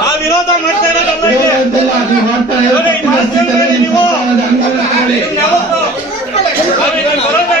ಆ ವಿರೋಧ ಮಾಡ್ತಾ ಇರೋದಲ್ಲ ಇಲ್ಲಿ ನೋಡಿ, ಈ ಮಾಧ್ಯಮದಲ್ಲಿ ನೀವು ನೀವು ಯಾವತ್ತೂ ನಾವೀಗ ಬರೋದೇ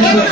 ನಾನು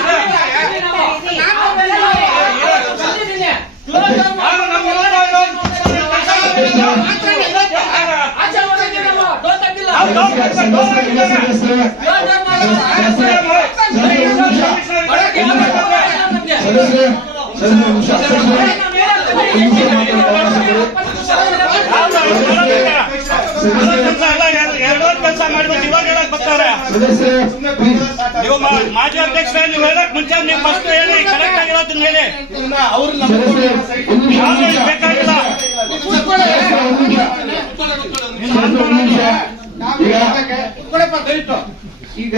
ನೀವು ಮಾಜಿ ಅಧ್ಯಕ್ಷರ ನೀವು ಹೇಳಕ್ ಮುಂಚೆ ನೀವು ಫಸ್ಟ್ ಹೇಳಿ ಕರೆಕ್ಟ್ ಆಗಿರೋದನ್ನ ಹೇಳಿ ಯಾವ್ದು ಬೇಕಾಗಿಲ್ಲ? ಈಗ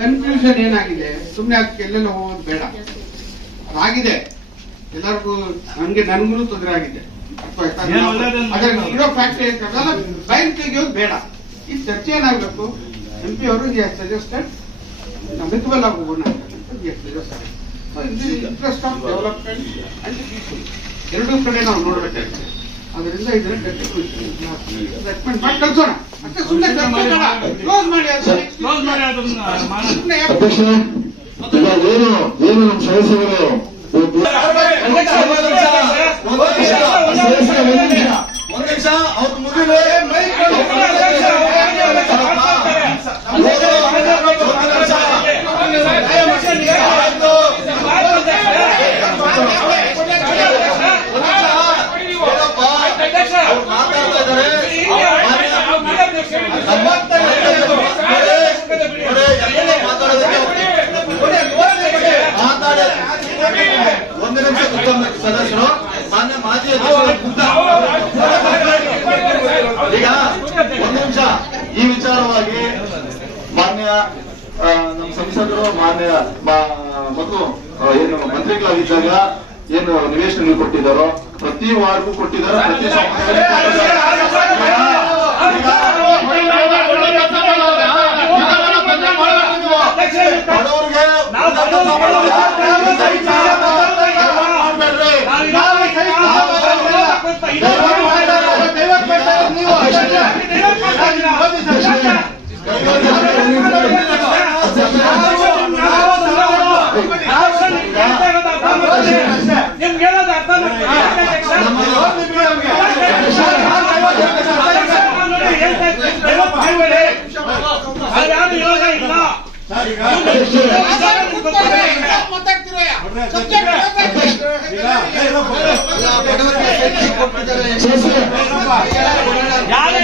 ಕನ್ಫ್ಯೂಷನ್ ಏನಾಗಿದೆ? ಸುಮ್ನೆ ಅದಕ್ಕೆ ಎಲ್ಲೆಲ್ಲ ಹೋಗೋದು ಬೇಡ. ಅದಾಗಿದೆ. ಎಲ್ಲರಿಗೂ ನನ್ಗೆ ನನ್ಗೂ ತೊಂದರೆ ಆಗಿದೆ. ಇರೋ ಫ್ಯಾಕ್ಟ್ರಿ ಅದೆಲ್ಲ ಬ್ಯಾಂಕ್ ತೆಗಿಯೋದು ಬೇಡ. ಈ ಚರ್ಚೆ ಏನಾಗಬೇಕು? ಎಂ ಪಿ ಅವರು ಸಜೆಸ್ಟೆಡ್ ಆಗಿ ಹೋಗೋಣ interest of development and people ಎರಡೂ ಕಡೆ ನಾವು ನೋಡ್ಬೇಕಾಗುತ್ತೆ. ಅದರಿಂದ ಇದನ್ನ ರೆಕಮೆಂಡ್ ಮಾಡಿ ಕಳ್ಸೋಣ. ಅಷ್ಟೇ ಸುಮ್ಮನೆ ಕ್ಲೋಸ್ ಮಾಡಿ ಕ್ಲೋಸ್ ಮಾಡಿ. ಅದನ್ನ ಸುಮ್ಮನೆ ಏನು ಏನು ನಮ್ಮ ಸದಸ್ಯರ ಒಂದು ನಿಮಿಷ. ಒಂದ್ ನಿಮಿಷ ಅವ್ರು ಮುಗಿದ್ರೆ ಒಂದು ನಿಮಿಷ ಕೂತ್ಕೊಳ್ಬೇಕು ಸದಸ್ಯರು ಮಾನ್ಯ ಮಾಜಿ ಈಗ ಒಂದು ನಿಮಿಷ ಈ ವಿಚಾರವಾಗಿ ಮಾನ್ಯ ನಮ್ಮ ಸಂಸದರು ಮಾನ್ಯ ಮತ್ತು ಏನು ಮಂತ್ರಿಗಳಾಗಿದ್ದಾಗ ಏನು ನಿವೇಶನ ಕೊಟ್ಟಿದ್ದಾರೋ ಪ್ರತಿ ವಾರ್ಡ್ಗೂ ಕೊಟ್ಟಿದ್ದಾರೆ ಪ್ರತಿ. ಬಡವ್ರಿಗೆ ನಿಮ್ಗೆ ಹೇಳೋದು ಅರ್ಥ ಯಾರು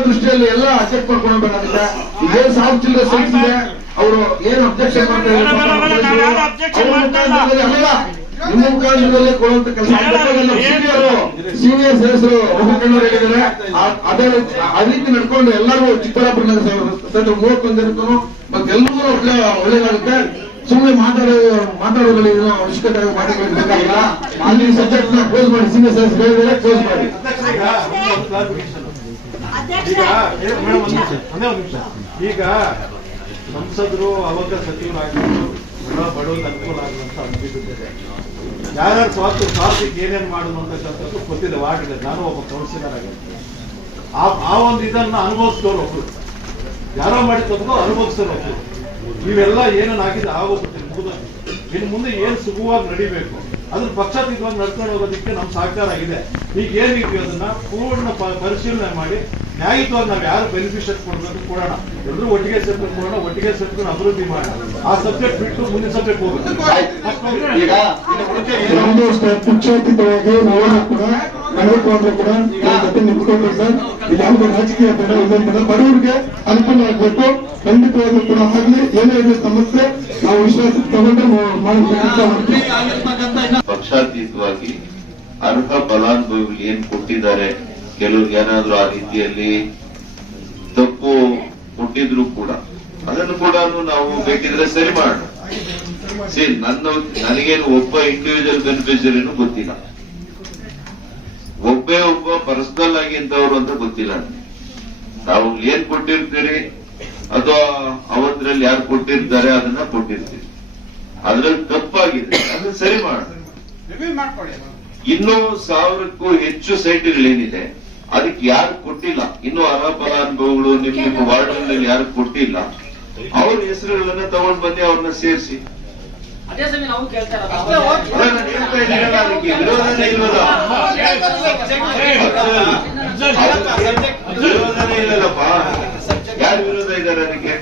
ದೃಷ್ಟಿಯಲ್ಲಿ ಎಲ್ಲ ಚೆಕ್ ಮಾಡ್ಕೊಳ್ಬೇಕಾಗುತ್ತೆ ಇದೇ ಸಾವಿರ ಚಿಲ್ಲರೆ ಇದೆ ಅವರು ಏನು ಅಬ್ಜೆಕ್ಷನ್ ಮಾಡ್ತಾ ಬೇಡ, ನಿಮ್ಮ ಮುಖಾಂತರದಲ್ಲೇ ಕೊಡುವಂತ ಕೆಲಸ ಸೀನಿಯರ್ ಸದಸ್ಯರು ಒಬ್ಬರು ಹೇಳಿದ್ದಾರೆ. ಅದೇ ರೀತಿ- ಆ ರೀತಿ ನಡ್ಕೊಂಡು ಎಲ್ಲರೂ ಚಿಕ್ಕಬಳ್ಳಾಪುರ ನಗರ ಸಭೆ ಮೂವತ್ತೊಂದಿರ್ತಾನು ಮತ್ತೆ ಎಲ್ಲರೂ ಒಳ್ಳೆ ಒಳ್ಳೇದಾಗುತ್ತೆ. ಸುಮ್ಮನೆ ಮಾತಾಡೋ ಮಾತಾಡೋದ್ರಲ್ಲಿ ಅವಶ್ಯಕತೆ ಮಾತಾಡಬೇಕಾಗಿಲ್ಲ ಅಲ್ಲಿ ಸಬ್ಜೆಕ್ಟ್ನ ಕ್ಲೋಸ್ ಮಾಡಿ ಸೀನಿಯರ್ ಸದಸ್ಯರು ಹೇಳಿದರೆ ಕ್ಲೋಸ್ ಮಾಡಿ. ಈಗ ಸಂಸದರು ಅವಾಗ ಸಚಿವರಾಗಿದ್ದು ಬಡವರಿಗೆ ಅನುಕೂಲ ಯಾರ್ಯಾರು ಸ್ವಾರ್ಥ, ಸ್ವಾರ್ಥಕ್ಕೆ ಏನೇನು ಮಾಡೋದು ಅಂತಕ್ಕಂಥದ್ದು ವಾರ್ಡ್ಗೆ ನಾನು ಒಬ್ಬ ಕೌನ್ಸಿಲರ್ ಆಗಿರ್ತೀನಿ ಆ ಆ ಒಂದು ಇದನ್ನ ಅನುಭವಿಸ್ದವ್ರು ಒಬ್ರು. ಯಾರೋ ಮಾಡಿದ್ರು ಅನುಭವಿಸಿದವ್ರು ಒಬ್ರು. ನೀವೆಲ್ಲ ಏನೇನು ಆಗಿದೆ ಆಗೋಗುತ್ತೆ ಮುಗಿದ. ಮುಂದೆ ಏನ್ ಸುಗುವಾಗಿ ನಡಿಬೇಕು, ಅದ್ರ ಪಕ್ಷಾತೀತವಾಗಿ ನಡ್ಕೊಂಡು ಹೋಗೋದಕ್ಕೆ ನಮ್ಮ ಸಹಕಾರ ಇದೆ ಈಗ ಏನಿದ್ವಿ ಅದನ್ನ ಪೂರ್ಣ ಪರಿಶೀಲನೆ ಮಾಡಿ ನ್ಯಾಯಯುತವಾಗಿ ನಾವು ಯಾರು ಬೆನಿಫಿಷಿಯರ್ ಕೊಡಬೇಕು ಕೊಡೋಣ. ಎಲ್ಲರೂ ಒಟ್ಟಿಗೆ ಸೇರ್ಕೊಂಡು ಕೊಡೋಣ ಒಟ್ಟಿಗೆ ಸೇರ್ಕೊಂಡು ಅಭಿವೃದ್ಧಿ ಮಾಡೋಣ. ಆ ಸಬ್ಜೆಕ್ಟ್ ಬಿಟ್ಟು ಮುಂದಿನ ಸಬ್ಜೆಕ್ಟ್ ಹೋಗುತ್ತೆ. ಕೂಡ ನಡೆದುಕೊಂಡ್ರು ಕೂಡ ಜೊತೆ ನಿಂತ್ಕೊಂಡ್ರು ಸರ್. ಯಾವುದೇ ರಾಜಕೀಯ ಬೇಡ ಬೇಡ ಬಡವರಿಗೆ ಅನುಕೂಲ ಆಗ್ಬೇಕು. ಖಂಡಿತವಾಗ್ಲೂ ಕೂಡ ಆಗಲಿ ಏನೇ ಇದೆ ಸಮಸ್ಯೆ ನಾವು ವಿಶ್ವಾಸ ತಗೊಂಡು ಪಕ್ಷಾತೀತವಾಗಿ ಅರ್ಹ ಫಲಾನುಭವಿಗಳು ಏನ್ ಕೊಟ್ಟಿದ್ದಾರೆ? ಕೆಲವ್ರಿಗೆ ಏನಾದ್ರೂ ಆ ರೀತಿಯಲ್ಲಿ ತಪ್ಪು ಕೊಟ್ಟಿದ್ರು ಕೂಡ ಅದನ್ನು ಕೂಡ ನಾವು ಬೇಕಿದ್ರೆ ಸರಿ ಮಾಡೋಣ. ಸಿ ನನ್ನ ನನಗೇನು ಒಬ್ಬ ಇಂಡಿವಿಜುವಲ್ ಬೆನಿಫಿಷರಿನೂ ಗೊತ್ತಿಲ್ಲ. ಒಬ್ಬೇ ಒಬ್ಬ ಪರ್ಸನಲ್ ಆಗಿ ಇಂಥವ್ರು ಅಂತ ಗೊತ್ತಿಲ್ಲ. ನಾವು ಏನ್ ಕೊಟ್ಟಿರ್ತೀರಿ? ಅಥವಾ ಅವತ್ತರಲ್ಲಿ ಯಾರು ಕೊಟ್ಟಿರ್ತಾರೆ ಅದನ್ನ ಕೊಟ್ಟಿರ್ತೀರಿ. ಅದ್ರಲ್ಲಿ ತಪ್ಪಾಗಿದೆ. ಅದನ್ನ ಸರಿ ಮಾಡೋಣ. ಇನ್ನೂ ಸಾವಿರಕ್ಕೂ ಹೆಚ್ಚು ಸೈಟ್ಗಳೇನಿದೆ ಅದಕ್ಕೆ ಯಾರು ಕೊಟ್ಟಿಲ್ಲ. ಇನ್ನು ಅರ್ಹ ಫಲಾನುಭವಿಗಳು ನಿಮ್ ನಿಮ್ಮ ವಾರ್ಡ್ನಲ್ಲಿ ಯಾರು ಕೊಟ್ಟಿಲ್ಲ. ಅವ್ರ ಹೆಸರುಗಳನ್ನ ತಗೊಂಡ್ ಬಂದು ಅವ್ರನ್ನ ಸೇರಿಸಿ. ವಿರೋಧನೇ ಇಲ್ಲಲ್ಲಪ್ಪ. ಯಾರು ವಿರೋಧ ಇದ್ದಾರೆ ಅದಕ್ಕೆ?